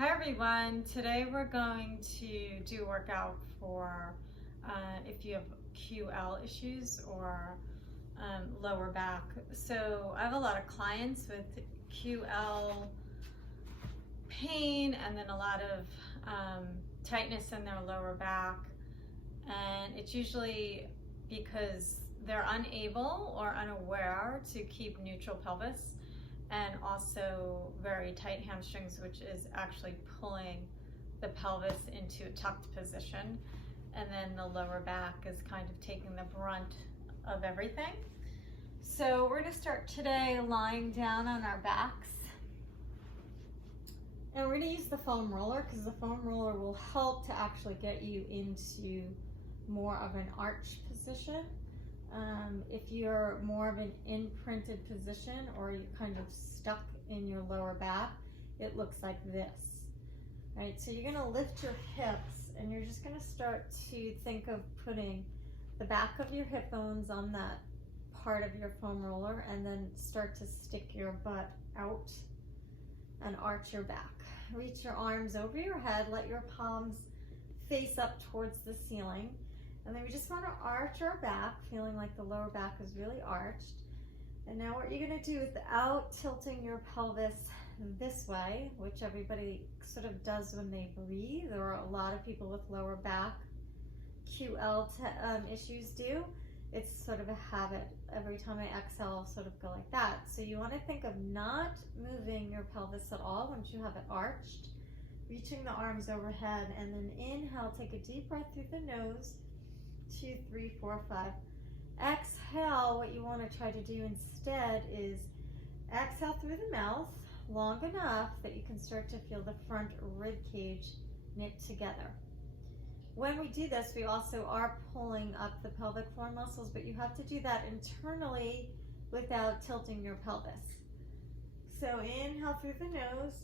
Hi everyone, today we're going to do a workout for if you have QL issues or lower back. So I have a lot of clients with QL pain and then a lot of tightness in their lower back, and it's usually because they're unable or unaware to keep neutral pelvis, and also very tight hamstrings, which is actually pulling the pelvis into a tucked position, and then the lower back is kind of taking the brunt of everything. So we're going to start today lying down on our backs, and we're going to use the foam roller because the foam roller will help to actually get you into more of an arch position. If you're more of an imprinted position or you're kind of stuck in your lower back, it looks like this. Right, so you're going to lift your hips and you're just going to start to think of putting the back of your hip bones on that part of your foam roller, and then start to stick your butt out and arch your back. Reach your arms over your head, let your palms face up towards the ceiling. And then we just want to arch our back, feeling like the lower back is really arched. And now what you're going to do without tilting your pelvis this way, which everybody sort of does when they breathe, there are a lot of people with lower back QL issues do. It's sort of a habit. Every time I exhale, I'll sort of go like that. So you want to think of not moving your pelvis at all once you have it arched, reaching the arms overhead, and then inhale, take a deep breath through the nose. 2, 3, 4, 5. Exhale, what you want to try to do instead is exhale through the mouth long enough that you can start to feel the front rib cage knit together. When we do this, we also are pulling up the pelvic floor muscles, but you have to do that internally without tilting your pelvis. So inhale through the nose.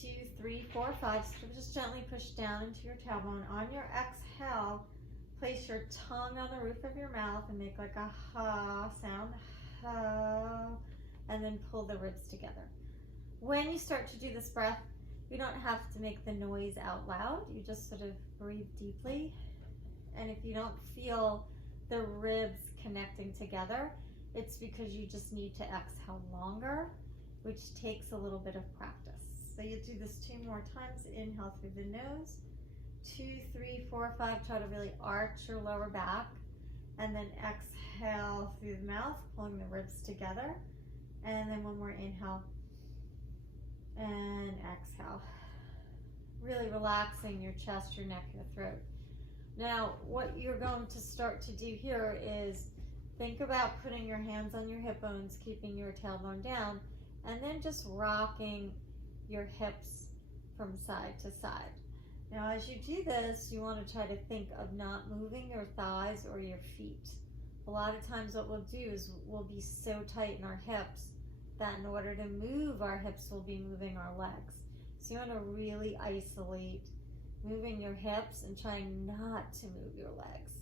2, 3, 4, 5. So just gently push down into your tailbone. On your exhale, place your tongue on the roof of your mouth and make like a ha sound, ha, and then pull the ribs together. When you start to do this breath, you don't have to make the noise out loud. You just sort of breathe deeply. And if you don't feel the ribs connecting together, it's because you just need to exhale longer, which takes a little bit of practice. So you do this 2 more times. Inhale through the nose. 2, 3, 4, 5. Try to really arch your lower back, and then exhale through the mouth, pulling the ribs together, and then one more inhale and exhale, really relaxing your chest, your neck, your throat. Now what you're going to start to do here is think about putting your hands on your hip bones, keeping your tailbone down, and then just rocking your hips from side to side. Now, as you do this, you want to try to think of not moving your thighs or your feet. A lot of times what we'll do is we'll be so tight in our hips that in order to move our hips, we'll be moving our legs. So you want to really isolate moving your hips and trying not to move your legs.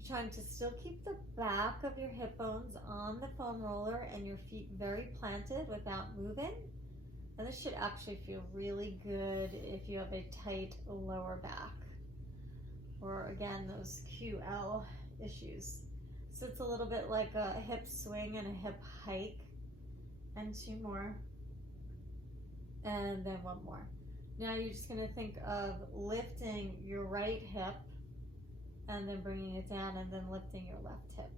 You're trying to still keep the back of your hip bones on the foam roller and your feet very planted without moving. And this should actually feel really good if you have a tight lower back, or again, those QL issues. So it's a little bit like a hip swing and a hip hike. And 2 more. And then 1 more. Now you're just going to think of lifting your right hip and then bringing it down, and then lifting your left hip.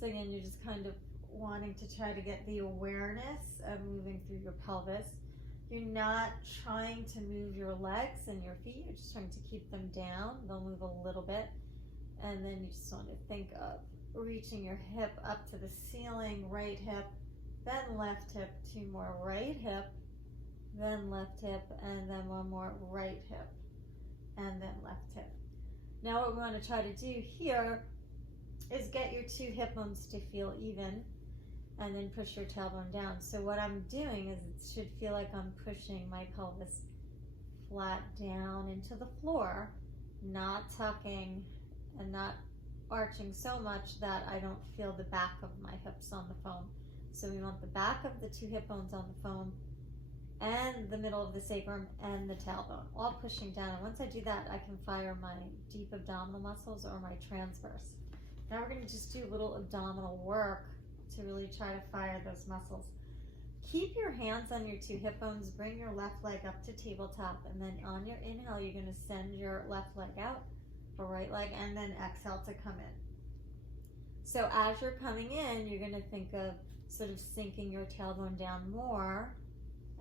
So again, you're just kind of wanting to try to get the awareness of moving through your pelvis. You're not trying to move your legs and your feet, you're just trying to keep them down. They'll move a little bit. And then you just want to think of reaching your hip up to the ceiling, right hip, then left hip, 2 more, right hip, then left hip, and then 1 more, right hip, and then left hip. Now what we want to try to do here is get your 2 hip bones to feel even, and then push your tailbone down. So what I'm doing is it should feel like I'm pushing my pelvis flat down into the floor, not tucking and not arching so much that I don't feel the back of my hips on the foam. So we want the back of the 2 hip bones on the foam and the middle of the sacrum and the tailbone, all pushing down. And once I do that, I can fire my deep abdominal muscles or my transverse. Now we're going to just do a little abdominal work to really try to fire those muscles. Keep your hands on your two hip bones, bring your left leg up to tabletop, and then on your inhale, you're going to send your left leg out for right leg, and then exhale to come in. So as you're coming in, you're going to think of sort of sinking your tailbone down more,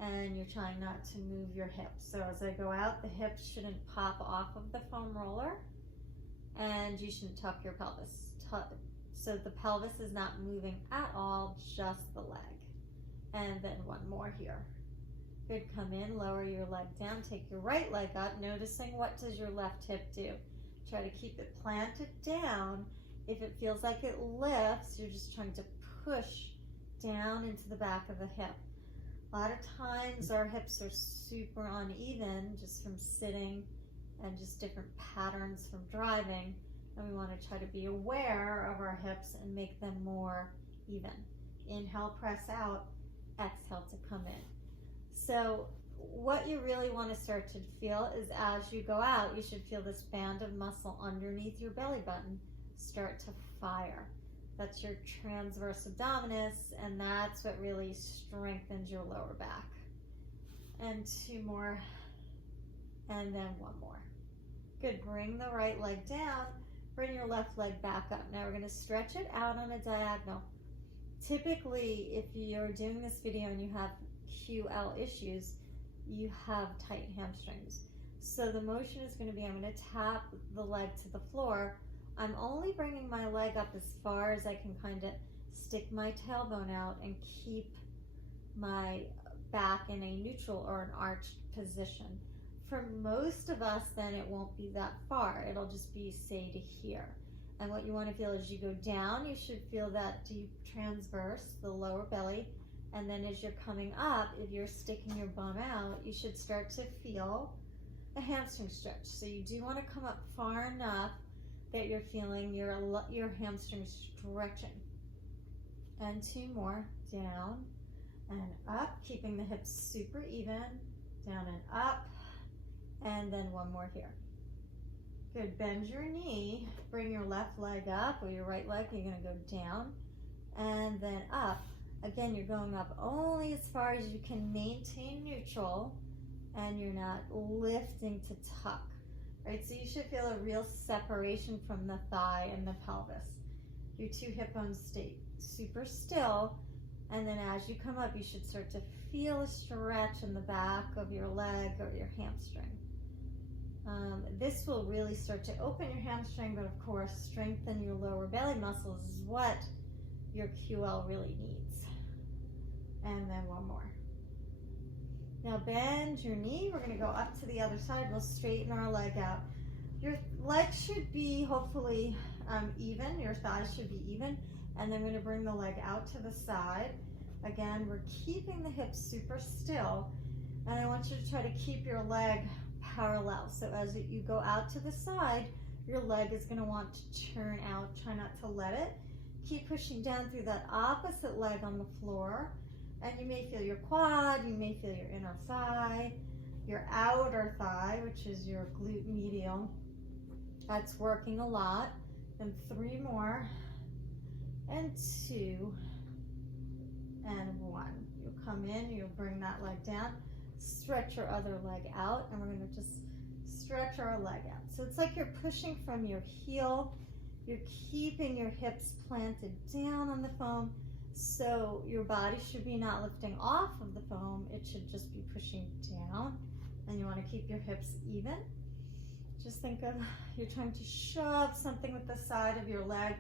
and you're trying not to move your hips. So as I go out, the hips shouldn't pop off of the foam roller, and you shouldn't tuck your pelvis. So the pelvis is not moving at all, just the leg. And then one more here. Good, come in, lower your leg down, take your right leg up, noticing what does your left hip do. Try to keep it planted down. If it feels like it lifts, you're just trying to push down into the back of the hip. A lot of times our hips are super uneven just from sitting and just different patterns from driving, and we want to try to be aware of our hips and make them more even. Inhale, press out, exhale to come in. So what you really want to start to feel is as you go out, you should feel this band of muscle underneath your belly button start to fire. That's your transverse abdominis, and that's what really strengthens your lower back. And two more, and then one more. Good, bring the right leg down, bring your left leg back up. Now we're going to stretch it out on a diagonal. Typically, if you're doing this video and you have QL issues, you have tight hamstrings. So the motion is going to be, I'm going to tap the leg to the floor. I'm only bringing my leg up as far as I can kind of stick my tailbone out and keep my back in a neutral or an arched position. For most of us, then it won't be that far. It'll just be, say, to here. And what you want to feel as you go down, you should feel that deep transverse, the lower belly. And then as you're coming up, if you're sticking your bum out, you should start to feel a hamstring stretch. So you do want to come up far enough that you're feeling your hamstring stretching. And two more, down and up, keeping the hips super even, down and up, and then one more here. Good, bend your knee, bring your left leg up, or your right leg, you're gonna go down, and then up. Again, you're going up only as far as you can maintain neutral, and you're not lifting to tuck, right? So you should feel a real separation from the thigh and the pelvis. Your two hip bones stay super still, and then as you come up, you should start to feel a stretch in the back of your leg or your hamstring. This will really start to open your hamstring, but of course, strengthen your lower belly muscles is what your QL really needs. And then one more. Now bend your knee. We're going to go up to the other side. We'll straighten our leg out. Your legs should be hopefully even. Your thighs should be even. And then we're going to bring the leg out to the side. Again, we're keeping the hips super still. And I want you to try to keep your leg parallel. So as you go out to the side, your leg is going to want to turn out. Try not to let it. Keep pushing down through that opposite leg on the floor. And you may feel your quad, you may feel your inner thigh, your outer thigh, which is your glute medial. That's working a lot. And three more, and two, and one. You'll come in, you'll bring that leg down, stretch your other leg out, and we're going to just stretch our leg out. So it's like you're pushing from your heel, you're keeping your hips planted down on the foam, so your body should be not lifting off of the foam, it should just be pushing down, and you want to keep your hips even. Just think of you're trying to shove something with the side of your leg,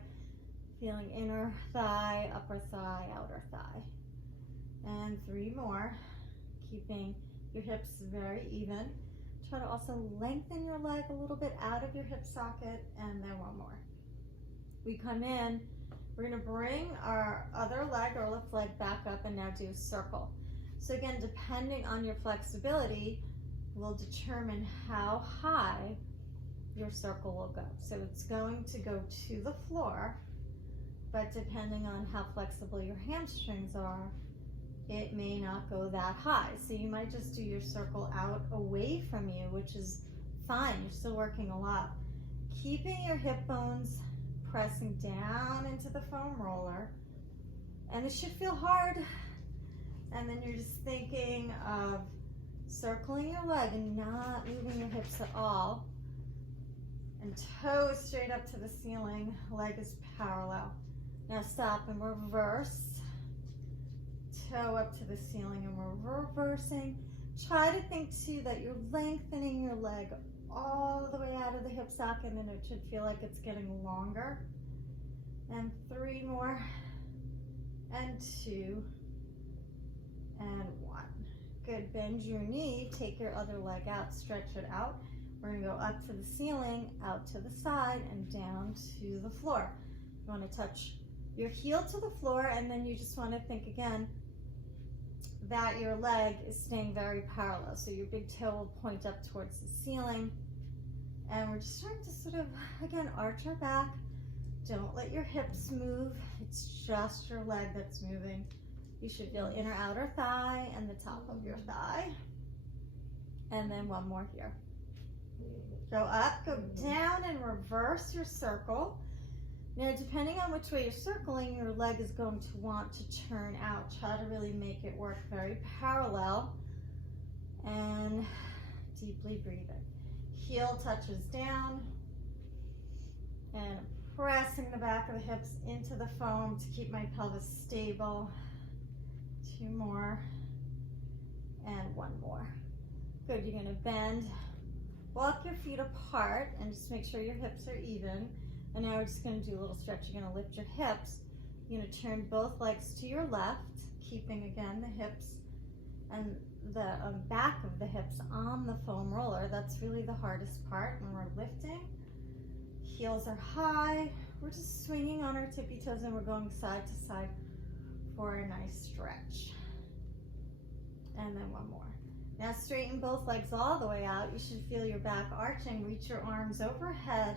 feeling inner thigh, upper thigh, outer thigh. And three more, keeping your hips very even. Try to also lengthen your leg a little bit out of your hip socket, and then one more. We come in, we're going to bring our other leg, our left leg, back up and now do a circle. So again, depending on your flexibility, will determine how high your circle will go. So it's going to go to the floor, but depending on how flexible your hamstrings are, it may not go that high. So you might just do your circle out away from you, which is fine. You're still working a lot. Keeping your hip bones pressing down into the foam roller. And it should feel hard. And then you're just thinking of circling your leg and not moving your hips at all. And toes straight up to the ceiling, leg is parallel. Now stop and reverse. Toe up to the ceiling and we're reversing. Try to think too that you're lengthening your leg all the way out of the hip socket, and it should feel like it's getting longer. And 3 more, and 2, and 1. Good, bend your knee, take your other leg out, stretch it out. We're gonna go up to the ceiling, out to the side, and down to the floor. You wanna touch your heel to the floor, and then you just wanna think again that your leg is staying very parallel. So your big toe will point up towards the ceiling. And we're just trying to sort of, again, arch our back. Don't let your hips move. It's just your leg that's moving. You should feel inner outer thigh and the top of your thigh. And then 1 more here. Go up, go down, and reverse your circle. Now, depending on which way you're circling, your leg is going to want to turn out. Try to really make it work very parallel. And deeply breathing. Heel touches down. And pressing the back of the hips into the foam to keep my pelvis stable. 2 more. And 1 more. Good, you're gonna bend. Walk your feet apart and just make sure your hips are even. And now we're just going to do a little stretch. You're going to lift your hips. You're going to turn both legs to your left, keeping again the hips and the back of the hips on the foam roller. That's really the hardest part when we're lifting. Heels are high. We're just swinging on our tippy toes and we're going side to side for a nice stretch. And then 1 more. Now straighten both legs all the way out. You should feel your back arching. Reach your arms overhead.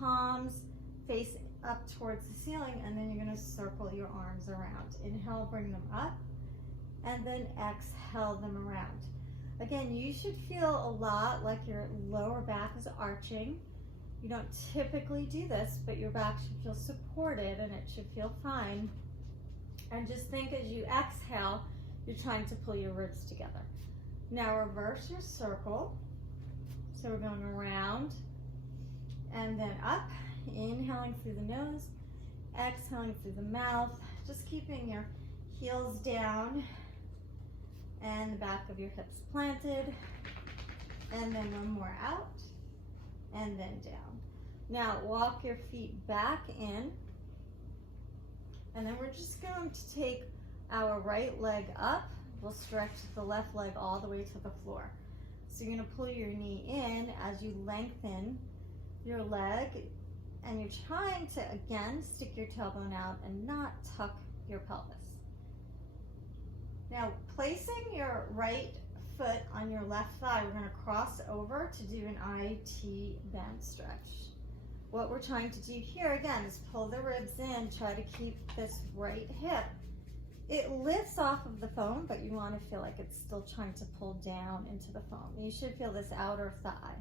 Palms face up towards the ceiling, and then you're going to circle your arms around. Inhale, bring them up, and then exhale them around. Again, you should feel a lot like your lower back is arching. You don't typically do this, but your back should feel supported and it should feel fine. And just think as you exhale, you're trying to pull your ribs together. Now reverse your circle. So we're going around and then up, inhaling through the nose, exhaling through the mouth, just keeping your heels down and the back of your hips planted, and then 1 more out, and then down. Now walk your feet back in, and then we're just going to take our right leg up. We'll stretch the left leg all the way to the floor. So you're going to pull your knee in as you lengthen your leg, and you're trying to again stick your tailbone out and not tuck your pelvis. Now placing your right foot on your left thigh, we're going to cross over to do an IT bend stretch. What we're trying to do here again is pull the ribs in, try to keep this right hip. It lifts off of the foam, but you want to feel like it's still trying to pull down into the foam. You should feel this outer thigh.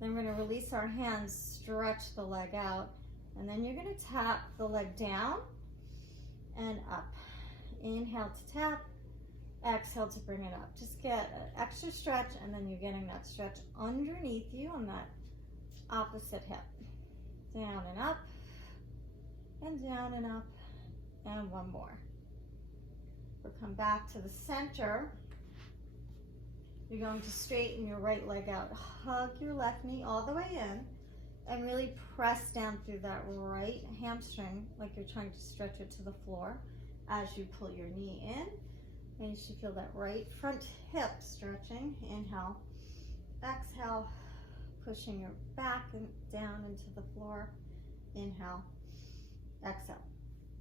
Then we're going to release our hands, stretch the leg out, and then you're going to tap the leg down and up. Inhale to tap, exhale to bring it up. Just get an extra stretch, and then you're getting that stretch underneath you on that opposite hip. Down and up, and down and up, and 1 more. We'll come back to the center. You're going to straighten your right leg out. Hug your left knee all the way in and really press down through that right hamstring like you're trying to stretch it to the floor as you pull your knee in. And you should feel that right front hip stretching. Inhale, exhale, pushing your back and down into the floor. Inhale, exhale.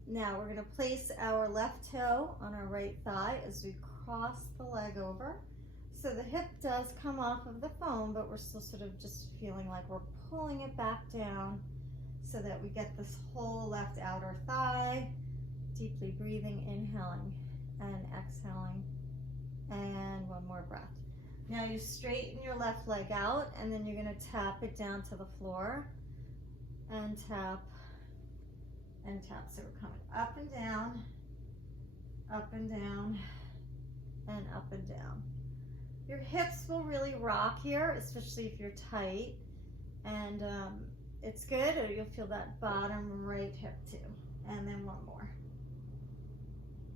Now we're going to place our left toe on our right thigh as we cross the leg over. So the hip does come off of the foam, but we're still sort of just feeling like we're pulling it back down so that we get this whole left outer thigh. Deeply breathing, inhaling, and exhaling. And one more breath. Now you straighten your left leg out, and then you're gonna tap it down to the floor, and tap, and tap. So we're coming up and down, and up and down. Your hips will really rock here, especially if you're tight, and it's good, or you'll feel that bottom right hip too. And then one more.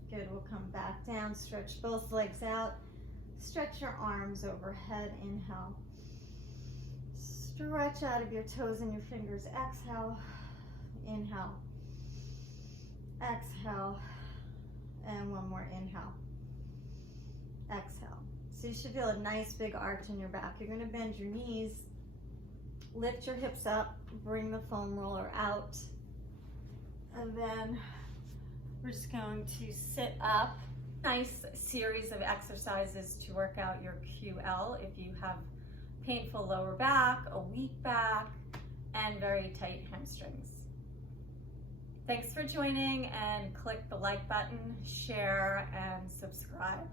Good, we'll come back down, stretch both legs out, stretch your arms overhead, inhale. Stretch out of your toes and your fingers, exhale, inhale, exhale, and one more, inhale, exhale. So you should feel a nice big arch in your back. You're gonna bend your knees, lift your hips up, bring the foam roller out, and then we're just going to sit up. Nice series of exercises to work out your QL if you have painful lower back, a weak back, and very tight hamstrings. Thanks for joining, and click the like button, share, and subscribe.